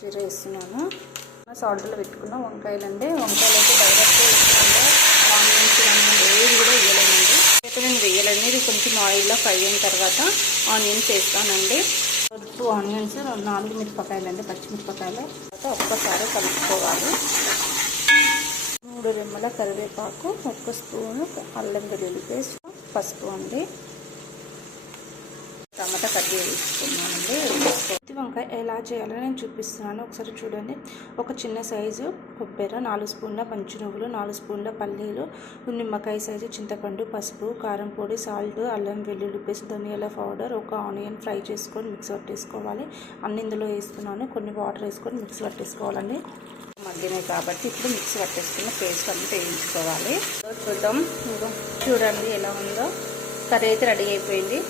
జీరా వేస్తున్నాను. సాల్ట్లో పెట్టుకున్న వంకాయలండి. వంకాయలు అయితే డైరెక్ట్ వేసుకుంటే ఆనియన్స్ ఏది కూడా వేయలేమండి. అయితే నేను వేయాలండి. ఇది కొంచెం ఆయిల్లో ఫ్రై అయిన తర్వాత ఆనియన్స్ వేస్తానండి. 2 ఆనియన్స్, 4 మిరపకాయలు అండి, పచ్చిమిరపకాయలు. తర్వాత ఒక్కసారి కలుపుకోవాలి. 3 రెమ్మల కరివేపాకు, 1 స్పూను అల్లం వెల్లుల్లి పేస్ట్, పసుపు అండి, టమాటా కట్ చేసుకున్నానండి. వంకాయ ఎలా చేయాలో నేను చూపిస్తున్నాను, ఒకసారి చూడండి. ఒక చిన్న సైజు కొబ్బరి, 4 స్పూన్ల మంచి నువ్వులు, 4 స్పూన్ల పల్లీలు, నిమ్మకాయ సైజు చింతపండు, పసుపు, కారం పొడి, సాల్ట్, అల్లం వెల్లుల్లి పేస్ట్, ధనియాల పౌడర్, 1 ఆనియన్ ఫ్రై చేసుకొని మిక్స్ పట్టేసుకోవాలి. అన్ని ఇందులో వేస్తున్నాను. కొన్ని వాటర్ వేసుకొని మిక్స్ పట్టేసుకోవాలండి. మగ్గినాయి కాబట్టి ఇప్పుడు మిక్స్ పట్టేసుకున్న పేస్ట్ అంతా వేయించుకోవాలి. చూద్దాం. చూడండి ఎలా ఉందో. కర్రీ అయితే రెడీ అయిపోయింది.